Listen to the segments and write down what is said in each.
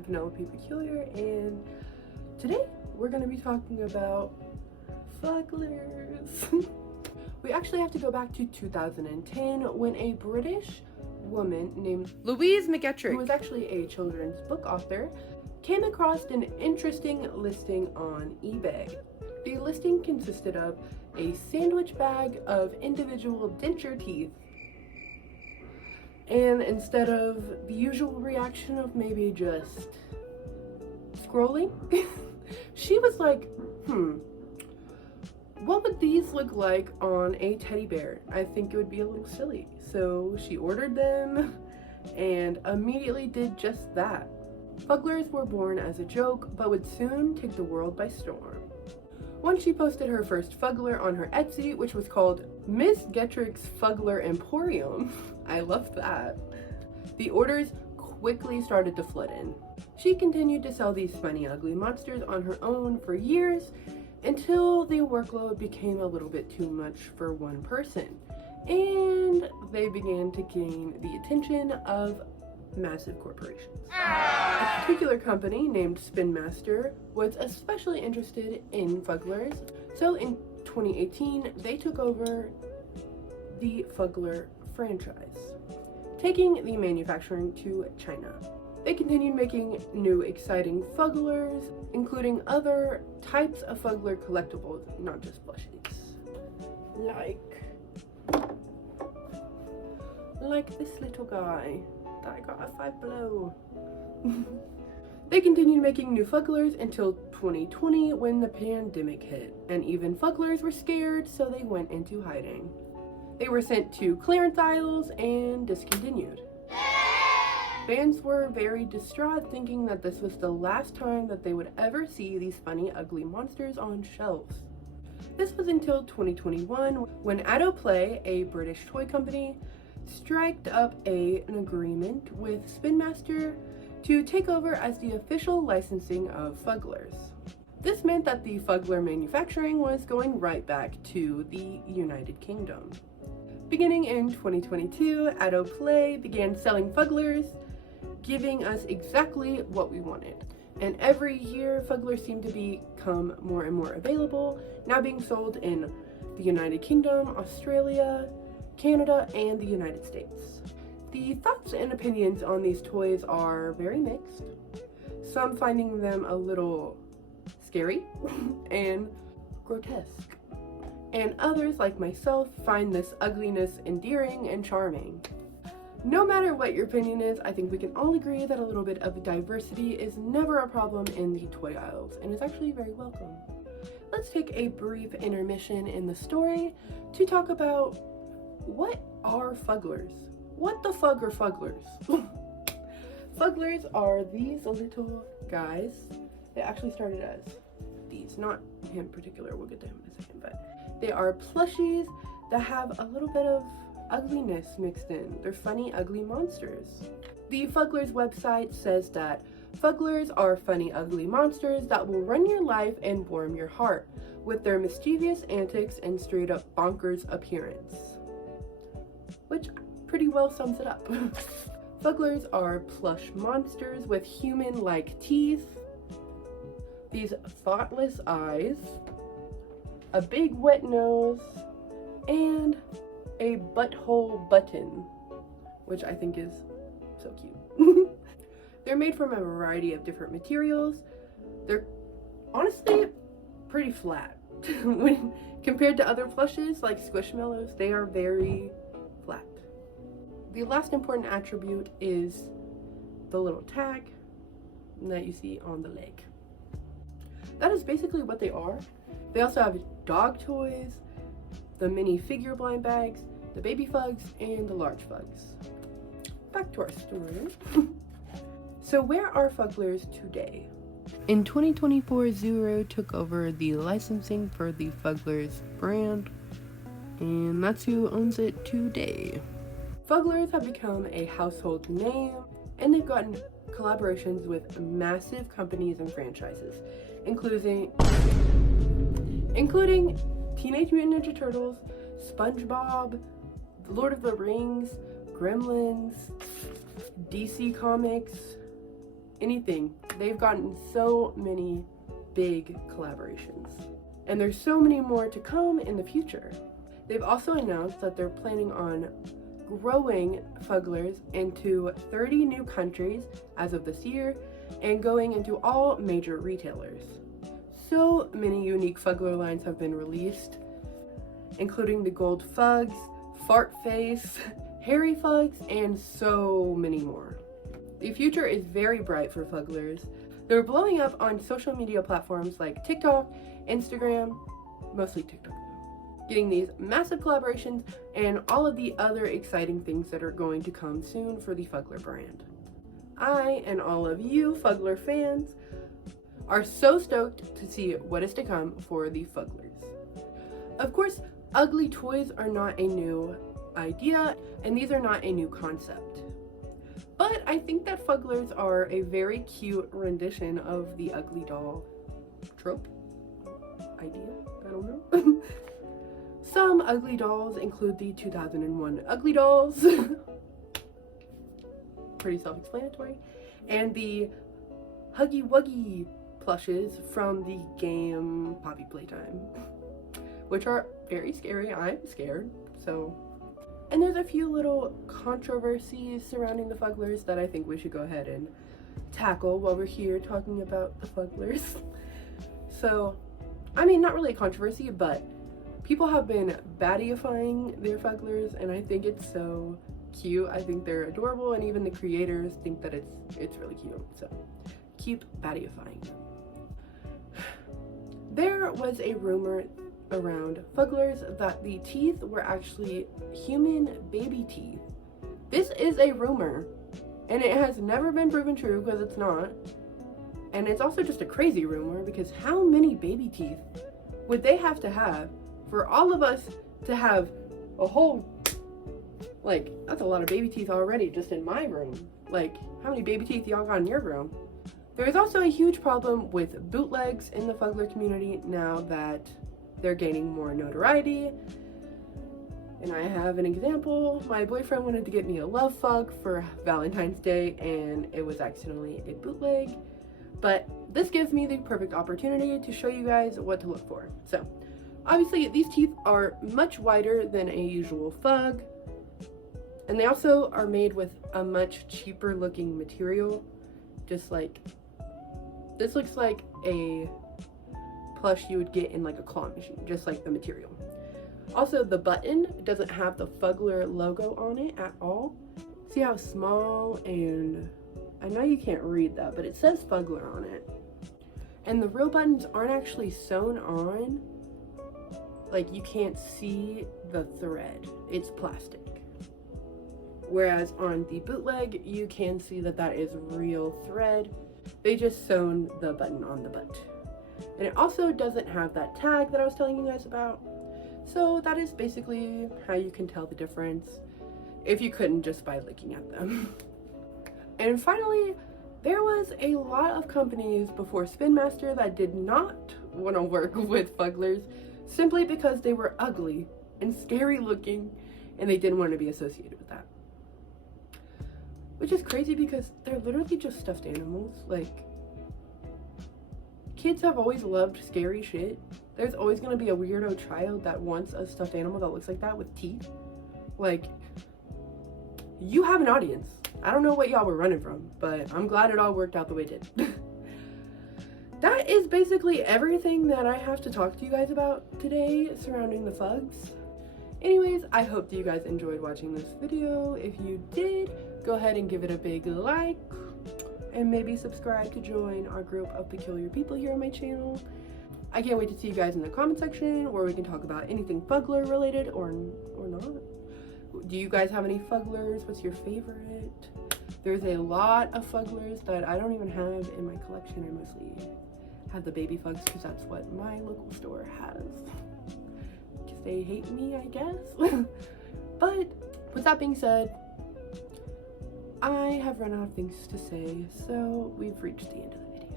I'm Penelope Peculiar, and today we're going to be talking about fugglers. We actually have to go back to 2010 when a British woman named Louise McGettrick, who was actually a children's book author, came across an interesting listing on eBay. The listing consisted of a sandwich bag of individual denture teeth, and instead of the usual reaction of maybe just scrolling, she was like, what would these look like on a teddy bear? I think it would be a little silly. So she ordered them and immediately did just that. Fugglers were born as a joke, but would soon take the world by storm. Once she posted her first fuggler on her Etsy, which was called Miss Gettrick's Fuggler Emporium. I love that. The orders quickly started to flood in. She continued to sell these funny, ugly monsters on her own for years until the workload became a little bit too much for one person, and they began to gain the attention of massive corporations. A particular company named Spin Master was especially interested in fugglers, so in 2018 they took over the Fuggler franchise, taking the manufacturing to China. They continued making new exciting fugglers, including other types of fuggler collectibles, not just plushies. Like this little guy that I got a 5 Below. They continued making new fugglers until 2020 when the pandemic hit, and even fugglers were scared, so they went into hiding. They were sent to clearance aisles and discontinued. Fans were very distraught, thinking that this was the last time that they would ever see these funny, ugly monsters on shelves. This was until 2021 when Adop, a British toy company, striked up an agreement with Spin Master to take over as the official licensing of fugglers. This meant that the fuggler manufacturing was going right back to the United Kingdom. Beginning in 2022, Adop began selling fugglers, giving us exactly what we wanted. And every year, fugglers seem to become more and more available, now being sold in the United Kingdom, Australia, Canada, and the United States. The thoughts and opinions on these toys are very mixed, some finding them a little scary and grotesque, and others, like myself, find this ugliness endearing and charming. No matter what your opinion is, I think we can all agree that a little bit of diversity is never a problem in the toy aisles and is actually very welcome. Let's take a brief intermission in the story to talk about what are fugglers. What the fug are fugglers? Fugglers are these little guys. They actually started as these, not him in particular, we'll get to him in a second, but they are plushies that have a little bit of ugliness mixed in. They're funny, ugly monsters. The Fugglers website says that fugglers are funny, ugly monsters that will run your life and warm your heart with their mischievous antics and straight up bonkers appearance, which pretty well sums it up. Fugglers are plush monsters with human-like teeth, these thoughtless eyes, a big wet nose, and a butthole button, which I think is so cute. They're made from a variety of different materials. They're honestly pretty flat. When compared to other plushes like Squishmallows, they are very flat. The last important attribute is the little tag that you see on the leg. That is basically what they are. They also have dog toys, the mini figure blind bags, the baby fugs, and the large fugs. Back to our story. So where are fugglers today? In 2024, Zero took over the licensing for the Fugglers brand, and that's who owns it today. Fugglers have become a household name, and they've gotten collaborations with massive companies and franchises, including Teenage Mutant Ninja Turtles, SpongeBob, Lord of the Rings, Gremlins, DC Comics, anything. They've gotten so many big collaborations. And there's so many more to come in the future. They've also announced that they're planning on growing Fugglers into 30 new countries as of this year and going into all major retailers. So many unique Fuggler lines have been released, including the gold Fuggs, fart face, hairy Fuggs, and so many more. The future is very bright for Fugglers. They're blowing up on social media platforms like TikTok, Instagram, mostly TikTok, getting these massive collaborations and all of the other exciting things that are going to come soon for the Fuggler brand. I and all of you Fuggler fans are so stoked to see what is to come for the Fugglers. Of course, ugly toys are not a new idea, and these are not a new concept. But I think that Fugglers are a very cute rendition of the ugly doll trope idea. I don't know. Some ugly dolls include the 2001 Ugly Dolls, pretty self-explanatory, and the Huggy Wuggy plushes from the game Poppy Playtime, which are very scary. I'm scared, so. And there's a few little controversies surrounding the Fugglers that I think we should go ahead and tackle while we're here talking about the Fugglers. So, I mean, not really a controversy, but people have been baddiifying their Fugglers, and I think it's so cute. I think they're adorable, and even the creators think that it's really cute. So, keep baddiifying them. There was a rumor around Fugglers that the teeth were actually human baby teeth. This is a rumor, and it has never been proven true because it's not. And it's also just a crazy rumor because how many baby teeth would they have to have for all of us to have a whole, like, that's a lot of baby teeth already just in my room. Like, how many baby teeth y'all got in your room? There is also a huge problem with bootlegs in the Fuggler community now that they're gaining more notoriety. And I have an example. My boyfriend wanted to get me a love fugg for Valentine's Day, and it was accidentally a bootleg. But this gives me the perfect opportunity to show you guys what to look for. So, obviously these teeth are much wider than a usual fugg, and they also are made with a much cheaper looking material. Just like, this looks like a plush you would get in like a claw machine, just like the material. Also, the button doesn't have the Fuggler logo on it at all. See how small, and I know you can't read that, but it says Fuggler on it. And the real buttons aren't actually sewn on. Like, you can't see the thread. It's plastic. Whereas on the bootleg, you can see that that is real thread. They just sewn the button on the butt. And it also doesn't have that tag that I was telling you guys about. So that is basically how you can tell the difference if you couldn't just by looking at them. And finally, there was a lot of companies before Spin Master that did not want to work with Fugglers simply because they were ugly and scary looking, and they didn't want to be associated with that. Which is crazy because they're literally just stuffed animals. Like, kids have always loved scary shit. There's always going to be a weirdo child that wants a stuffed animal that looks like that with teeth. Like, you have an audience. I don't know what y'all were running from, but I'm glad it all worked out the way it did. That is basically everything that I have to talk to you guys about today surrounding the Fuggs. Anyways, I hope that you guys enjoyed watching this video. If you did, go ahead and give it a big like, and maybe subscribe to join our group of peculiar people here on my channel. I can't wait to see you guys in the comment section where we can talk about anything Fuggler related or not. Do you guys have any Fugglers? What's your favorite? There's a lot of Fugglers that I don't even have in my collection. I mostly have the baby Fuggs because that's what my local store has. Because they hate me, I guess. But with that being said, I have run out of things to say, so we've reached the end of the video.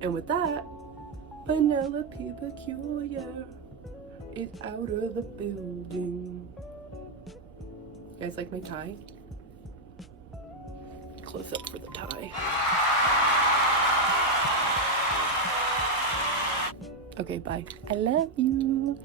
And with that, Penelope Peculiar is out of the building. You guys like my tie? close up for the tie. Okay, bye. I love you.